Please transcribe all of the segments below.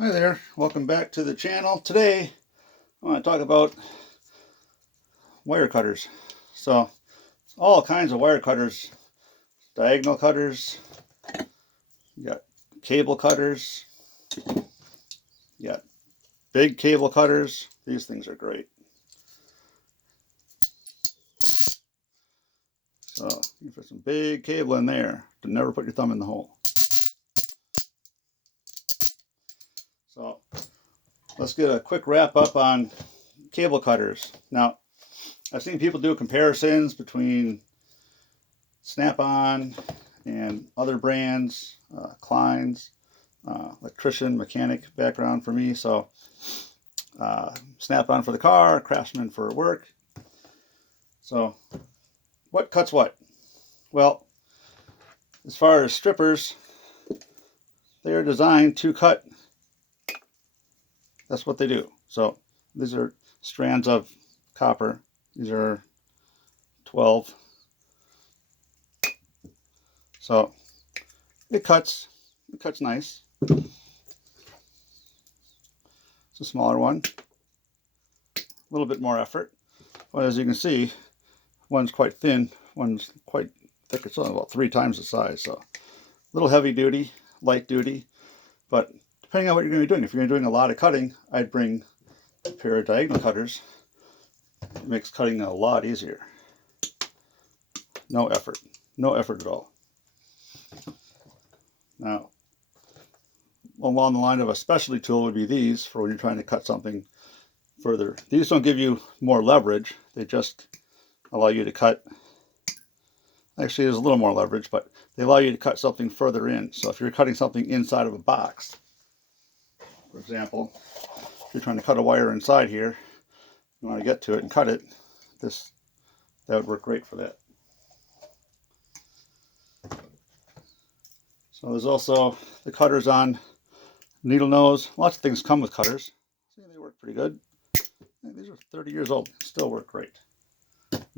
Hi there, welcome back to the channel. Today I want to talk about wire cutters. So all kinds of wire cutters, diagonal cutters, you got cable cutters, you got big cable cutters. These things are great. So you put some big cable in there to never put your thumb in the hole. So let's get a quick wrap up on cable cutters. Now I've seen people do comparisons between Snap-on and other brands, Klein's, electrician, mechanic background for me. So Snap-on for the car, Craftsman for work. So what cuts what? Well, as far as strippers, they are designed to cut. That's what they do. So these are strands of copper. These are 12. So it cuts nice. It's a smaller one, a little bit more effort. But as you can see, one's quite thin, one's quite thick. It's only about 3 times the size. So a little heavy duty, light duty. But depending on what you're going to be doing, if you're doing a lot of cutting, I'd bring a pair of diagonal cutters. It makes cutting a lot easier. No effort at all. Now, along the line of a specialty tool would be these for when you're trying to cut something further. These don't give you more leverage. They just allow you to cut. Actually, there's a little more leverage, but they allow you to cut something further in. So if you're cutting something inside of a box, for example, if you're trying to cut a wire inside here, you want to get to it and cut it, that would work great for that. So there's also the cutters on needle nose. Lots of things come with cutters. See, they work pretty good. These are 30 years old, still work great.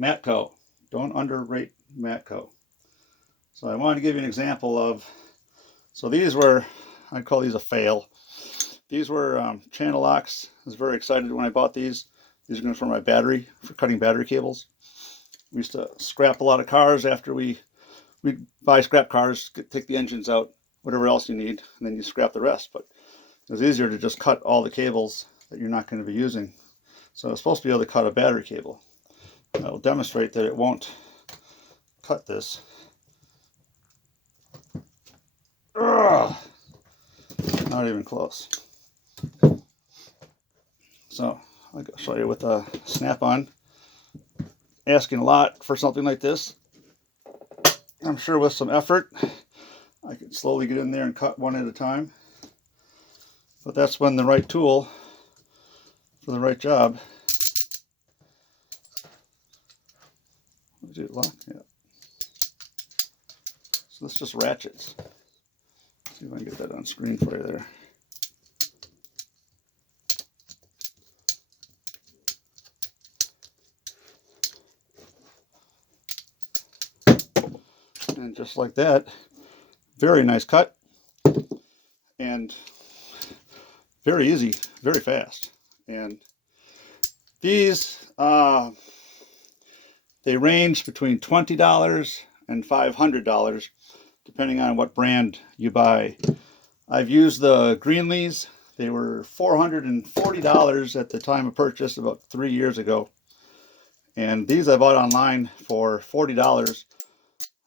Matco, don't underrate Matco. So I wanted to give you an example of, so these were, I'd call these a fail. These were channel locks. I was very excited when I bought these. These are going for my battery, for cutting battery cables. We used to scrap a lot of cars after we'd buy scrap cars, take the engines out, whatever else you need, and then you scrap the rest. But it was easier to just cut all the cables that you're not going to be using. So it's supposed to be able to cut a battery cable. I will demonstrate that it won't cut this. Ugh, not even close. So I'll show you with a Snap-on. Asking a lot for something like this. I'm sure with some effort I can slowly get in there and cut one at a time. But that's when the right tool for the right job. Did it lock? Yeah. So that's just ratchets. Let's see if I can get that on screen for you there. And just like that, very nice cut, and very easy, very fast. And these, they range between $20 and $500, depending on what brand you buy. I've used the Greenlees. They were $440 at the time of purchase about 3 years ago. And these I bought online for $40.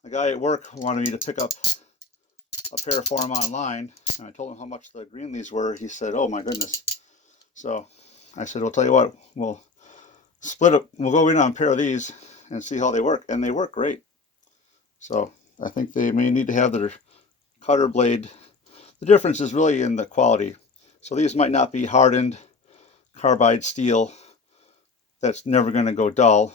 A guy at work wanted me to pick up a pair for him online, and I told him how much the Greenlees were. He said, "Oh my goodness." So I said, "I'll tell you what, we'll split up, we'll go in on a pair of these and see how they work." And they work great. So I think they may need to have their cutter blade. The difference is really in the quality. So these might not be hardened carbide steel that's never going to go dull,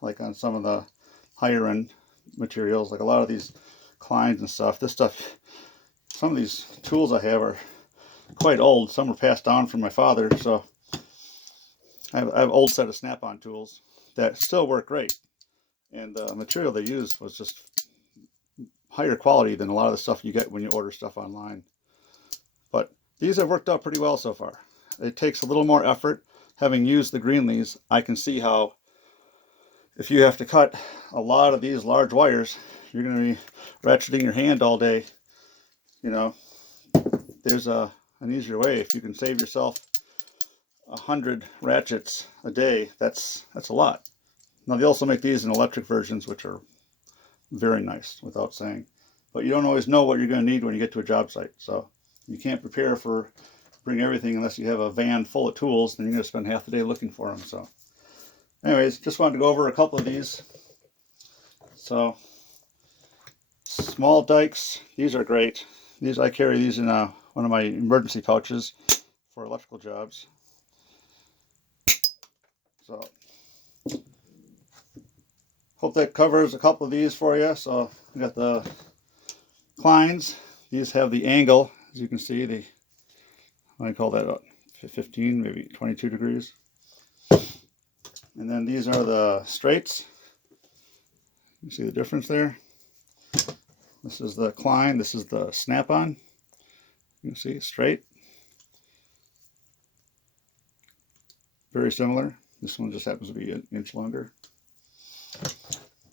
like on some of the higher end materials, like a lot of these Kleins and stuff. This stuff, some of these tools I have are quite old. Some were passed down from my father, so I have an old set of Snap-on tools that still work great. And the material they used was just higher quality than a lot of the stuff you get when you order stuff online. But these have worked out pretty well so far. It takes a little more effort. Having used the Greenlees, I can see how if you have to cut a lot of these large wires, you're going to be ratcheting your hand all day. You know, there's an easier way. If you can save yourself 100 ratchets a day, that's a lot. Now they also make these in electric versions, which are very nice, without saying. But you don't always know what you're going to need when you get to a job site. So you can't prepare for bring everything unless you have a van full of tools, then you're going to spend half the day looking for them. So anyways, just wanted to go over a couple of these. So small dikes, these are great. These, I carry these in one of my emergency pouches for electrical jobs. So hope that covers a couple of these for you. So we got the Kleins. These have the angle, as you can see, the, I call that 15, maybe 22 degrees. And then these are the straights. You see the difference there? This is the Klein, this is the snap-on. You can see straight. Very similar. This one just happens to be an inch longer.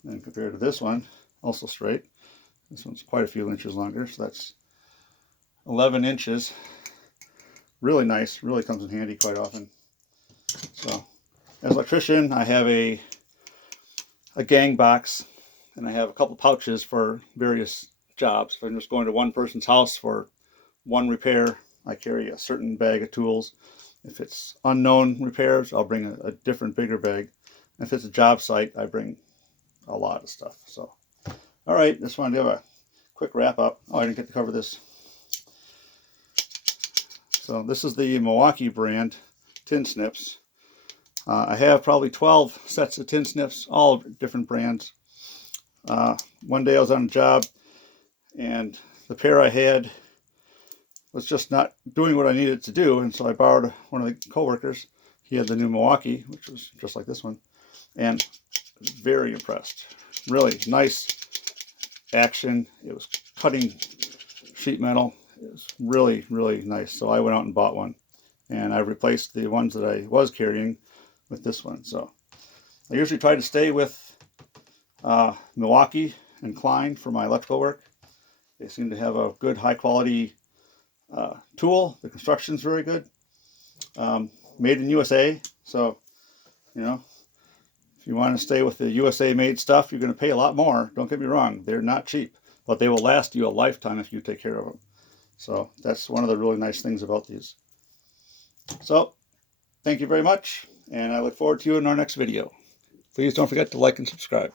And compared to this one, also straight. This one's quite a few inches longer, so that's 11 inches. Really nice, really comes in handy quite often. So, as an electrician, I have a gang box, and I have a couple pouches for various jobs. If I'm just going to one person's house for one repair, I carry a certain bag of tools. If it's unknown repairs, I'll bring a different, bigger bag. If it's a job site, I bring a lot of stuff. So, all right, just wanted to have a quick wrap up. Oh, I didn't get to cover this. So this is the Milwaukee brand tin snips. I have probably 12 sets of tin snips, all different brands. One day I was on a job and the pair I had was just not doing what I needed to do, and so I borrowed one of the coworkers. He had the new Milwaukee, which was just like this one, and very impressed. Really nice action. It was cutting sheet metal. It was really, really nice. So I went out and bought one, and I replaced the ones that I was carrying with this one. So I usually try to stay with Milwaukee and Klein for my electrical work. They seem to have a good, high quality tool. The construction's very good. Made in USA. So, you know, if you want to stay with the USA made stuff, you're going to pay a lot more. Don't get me wrong. They're not cheap, but they will last you a lifetime if you take care of them. So that's one of the really nice things about these. So thank you very much, and I look forward to you in our next video. Please don't forget to like and subscribe.